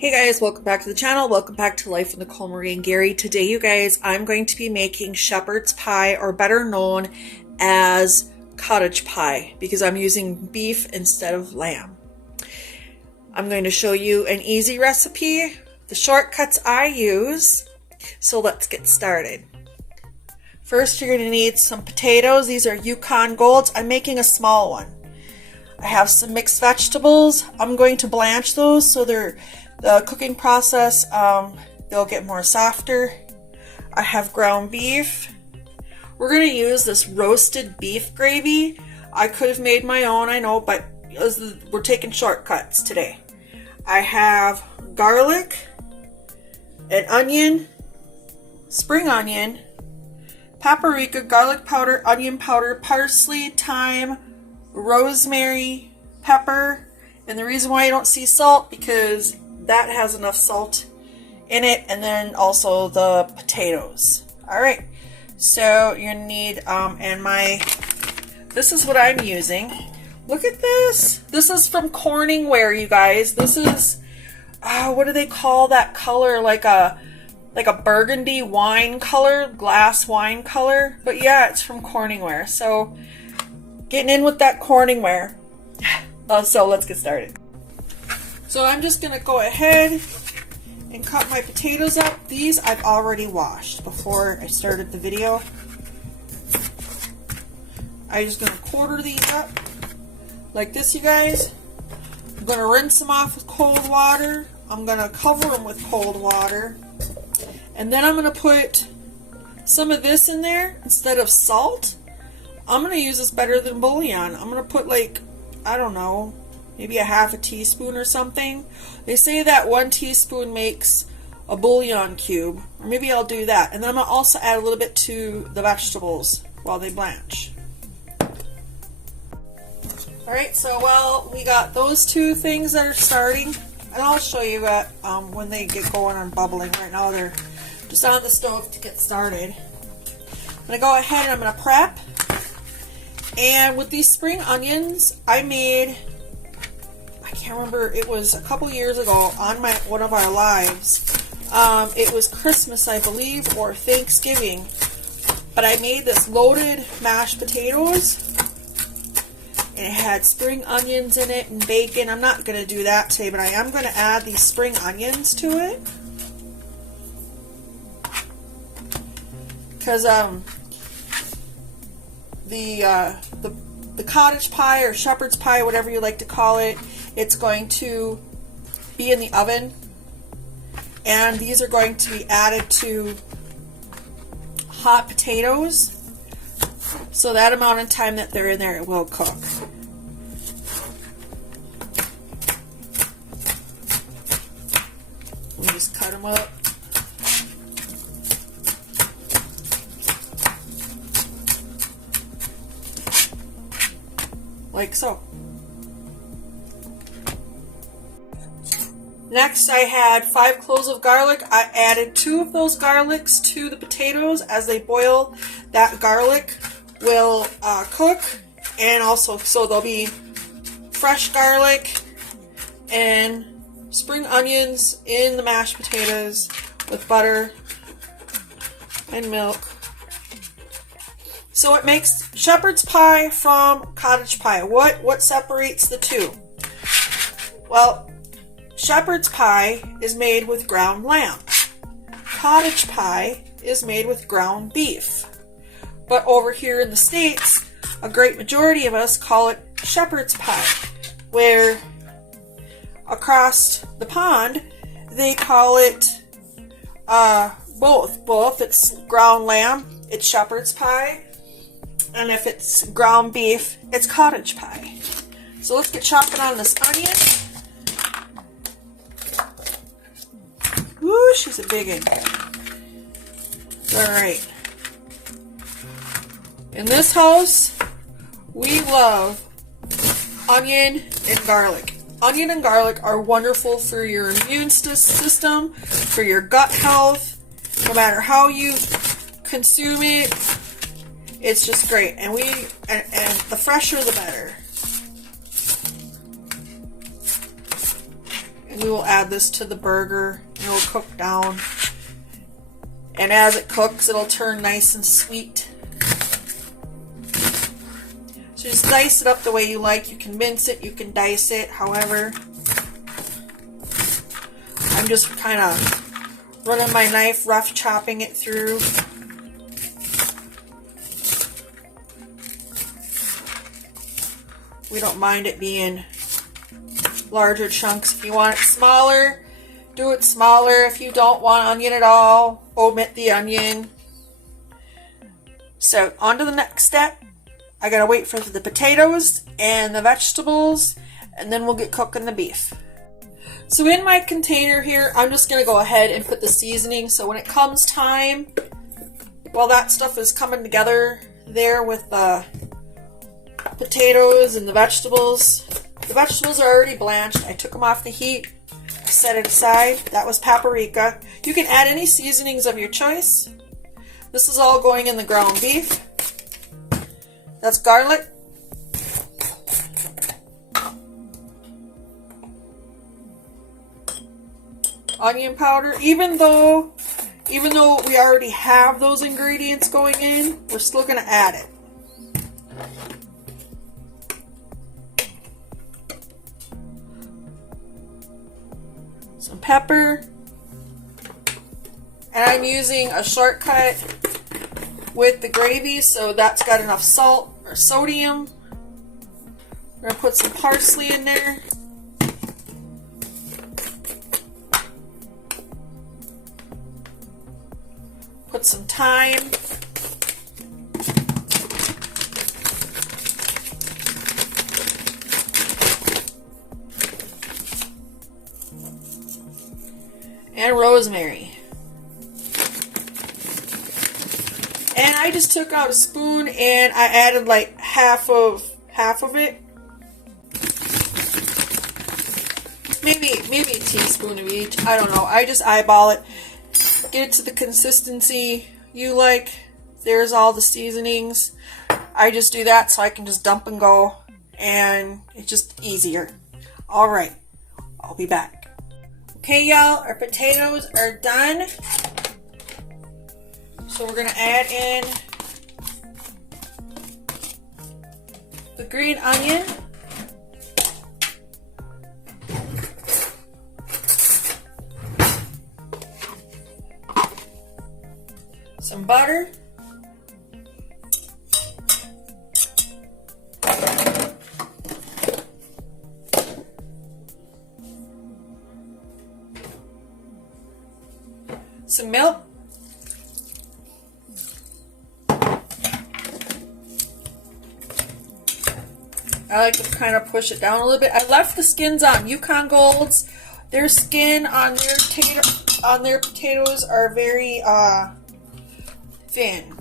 Hey guys, welcome back to the channel. Welcome back to Life with Nicole, Marie, and Gary. Today, you guys, I'm going to be making shepherd's pie, or better known as cottage pie, because I'm using beef instead of lamb. I'm going to show you an easy recipe, the shortcuts I use. So let's get started. First, you're going to need some potatoes. These are Yukon Golds. I'm making a small one. I have some mixed vegetables. I'm going to blanch those so the cooking process, they'll get more softer. I have ground beef. We're going to use this roasted beef gravy. I could have made my own, I know, but we're taking shortcuts today. I have garlic, an onion, spring onion, paprika, garlic powder, onion powder, parsley, thyme, rosemary, pepper, and the reason why you don't see salt, because that has enough salt in it, and then also the potatoes. Alright, so you need, this is what I'm using. Look at this. This is from Corningware, you guys. This is, what do they call that color? Like a burgundy wine color, glass wine color. But yeah, it's from Corningware. So getting in with that Corningware. So let's get started. So I'm just going to go ahead and cut my potatoes up. These I've already washed before I started the video. I'm just going to quarter these up like this, you guys. I'm going to rinse them off with cold water. I'm going to cover them with cold water. And then I'm going to put some of this in there instead of salt. I'm going to use this better than bouillon. I'm going to put, like, I don't know, maybe a half a teaspoon or something. They say that 1 teaspoon makes a bouillon cube. Or maybe I'll do that. And then I'm going to also add a little bit to the vegetables while they blanch. Alright, so while we got those two things that are starting, and I'll show you that when they get going and bubbling. Right now they're just on the stove to get started. I'm going to go ahead and I'm going to prep. And with these spring onions, I made, I can't remember, it was a couple years ago on one of our lives. It was Christmas, I believe, or Thanksgiving. But I made this loaded mashed potatoes. And it had spring onions in it and bacon. I'm not going to do that today, but I am going to add these spring onions to it. Because the cottage pie or shepherd's pie, whatever you like to call it, it's going to be in the oven, and these are going to be added to hot potatoes, so that amount of time that they're in there, it will cook. We just cut them up. Like so. Next, I had 5 cloves of garlic. I added 2 of those garlics to the potatoes. As they boil, that garlic will cook, and also so there'll be fresh garlic and spring onions in the mashed potatoes with butter and milk. So it makes shepherd's pie from cottage pie. What separates the two? Well, shepherd's pie is made with ground lamb. Cottage pie is made with ground beef. But over here in the States, a great majority of us call it shepherd's pie, where across the pond they call it both. It's ground lamb, it's shepherd's pie. And if it's ground beef, it's cottage pie. So let's get chopping on this onion. Woo, she's a big one. Alright. In this house, we love onion and garlic. Onion and garlic are wonderful for your immune system, for your gut health. No matter how you consume it, it's just great, and the fresher the better. And we will add this to the burger and it will cook down. And as it cooks, it'll turn nice and sweet. So just dice it up the way you like. You can mince it, you can dice it, however. I'm just kind of running my knife, rough chopping it through. We don't mind it being larger chunks. If you want it smaller, do it smaller. If you don't want onion at all, omit the onion. So on to the next step. I gotta wait for the potatoes and the vegetables, and then we'll get cooking the beef. So in my container here, I'm just gonna go ahead and put the seasoning, so when it comes time, while that stuff is coming together there with the potatoes and the vegetables are already blanched. I took them off the heat, set it aside. That was paprika. You can add any seasonings of your choice. This is all going in the ground beef. That's garlic. Onion powder. Even though we already have those ingredients going in, we're still going to add it. Some pepper. And I'm using a shortcut with the gravy, so that's got enough salt or sodium. We're going to put some parsley in there. Put some thyme. And rosemary. And I just took out a spoon and I added like half of it. Maybe a teaspoon of each. I don't know. I just eyeball it. Get it to the consistency you like. There's all the seasonings. I just do that so I can just dump and go. And it's just easier. Alright. I'll be back. Okay, y'all. Our potatoes are done. So we're going to add in the green onion. Some butter. Some milk. I like to kind of push it down a little bit. I left the skins on. Yukon Golds, their skin on their potatoes are very thin.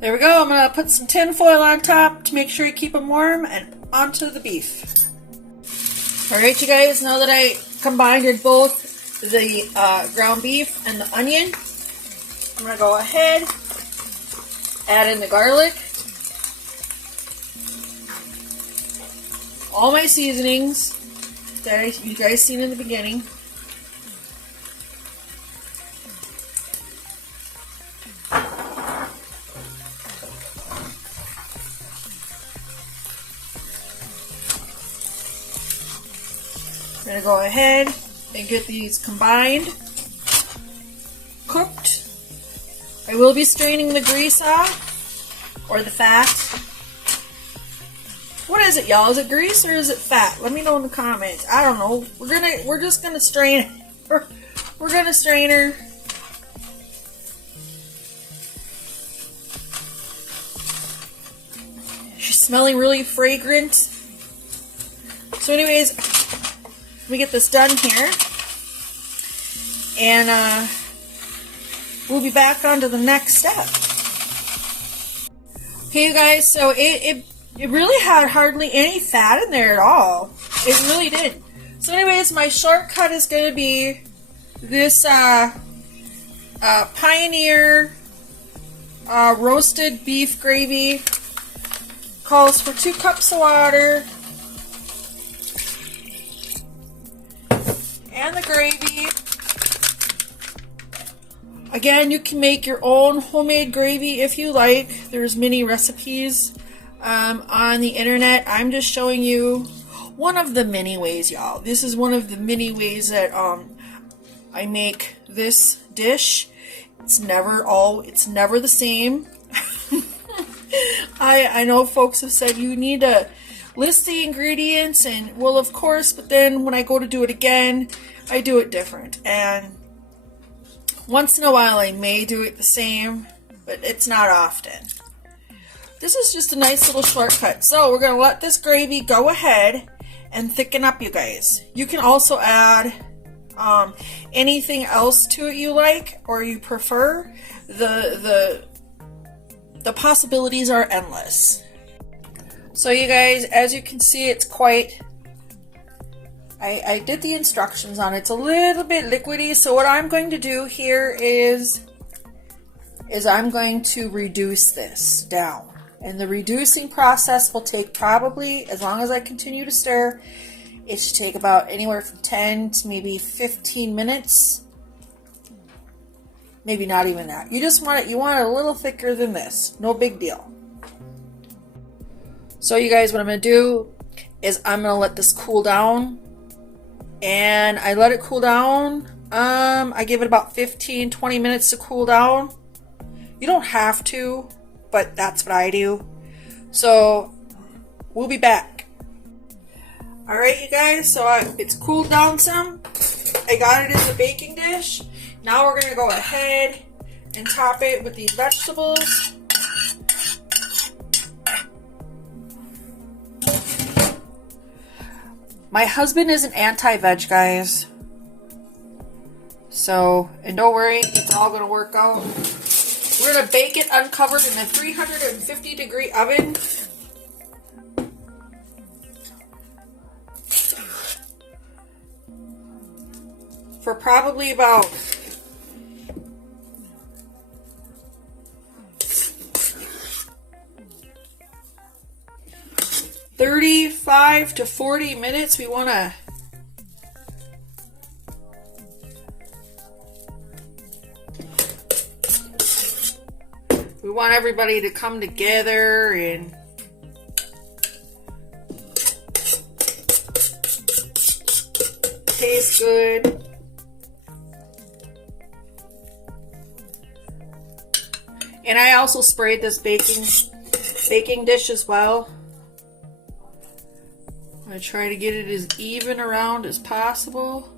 There we go. I'm going to put some tin foil on top to make sure you keep them warm, and onto the beef. Alright, you guys, now that I combined both the ground beef and the onion, I'm going to go ahead, add in the garlic, all my seasonings that you guys seen in the beginning. I'm going to go ahead and get these combined, cooked. I will be straining the grease off, or the fat. What is it, y'all? Is it grease or is it fat? Let me know in the comments. I don't know. We're just gonna strain her. We're gonna strain her. She's smelling really fragrant. So anyways, let me get this done here. And we'll be back on to the next step. Okay, you guys, so it really had hardly any fat in there at all. It really did. So anyways, my shortcut is going to be this Pioneer roasted beef gravy. Calls for 2 cups of water. And the gravy. Again, you can make your own homemade gravy if you like. There's many recipes on the internet. I'm just showing you one of the many ways, y'all. This is one of the many ways that I make this dish. It's never the same. I know folks have said you need to list the ingredients, and well, of course, but then when I go to do it again, I do it different. And once in a while I may do it the same, but it's not often. This is just a nice little shortcut. So we're going to let this gravy go ahead and thicken up, you guys. You can also add anything else to it you like or you prefer. The possibilities are endless. So you guys, as you can see, it's quite... I did the instructions on it. It's a little bit liquidy, so what I'm going to do here is I'm going to reduce this down. And the reducing process will take probably, as long as I continue to stir, it should take about anywhere from 10 to maybe 15 minutes. Maybe not even that. You just want it a little thicker than this. No big deal. So you guys, what I'm going to do is I'm going to let this cool down. And I let it cool down. I give it about 15-20 minutes to cool down. You don't have to, but that's what I do. So we'll be back. Alright, you guys, so it's cooled down some. I got it in the baking dish. Now we're going to go ahead and top it with these vegetables. My husband is an anti-veg, guys. So, and don't worry, it's all going to work out. We're going to bake it uncovered in a 350 degree oven. For probably about 35 to 40 minutes. We want everybody to come together and taste good. And I also sprayed this baking dish as well. I try to get it as even around as possible.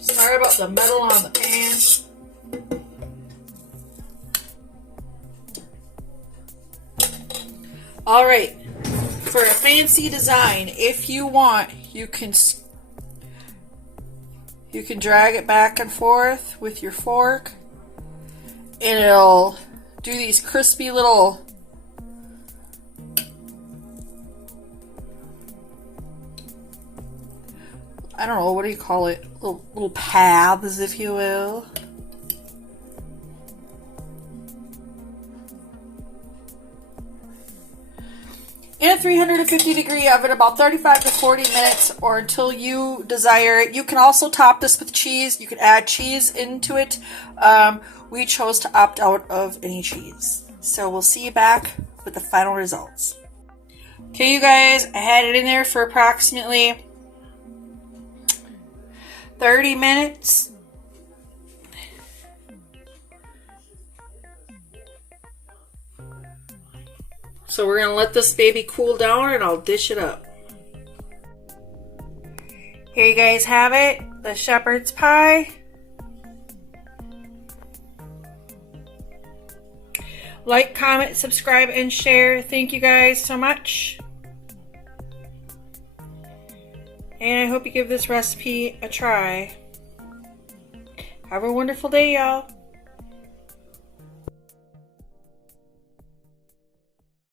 Sorry about the metal on the pan. Alright, for a fancy design, if you want, you can drag it back and forth with your fork. And it'll do these crispy little I don't know, what do you call it? Little paths, if you will. In a 350 degree oven, about 35 to 40 minutes, or until you desire it. You can also top this with cheese. You can add cheese into it. We chose to opt out of any cheese. So we'll see you back with the final results. Okay, you guys, I had it in there for approximately 30 minutes. So we're going to let this baby cool down and I'll dish it up. Here you guys have it, the shepherd's pie. Like, comment, subscribe, and share. Thank you guys so much. And I hope you give this recipe a try. Have a wonderful day, y'all.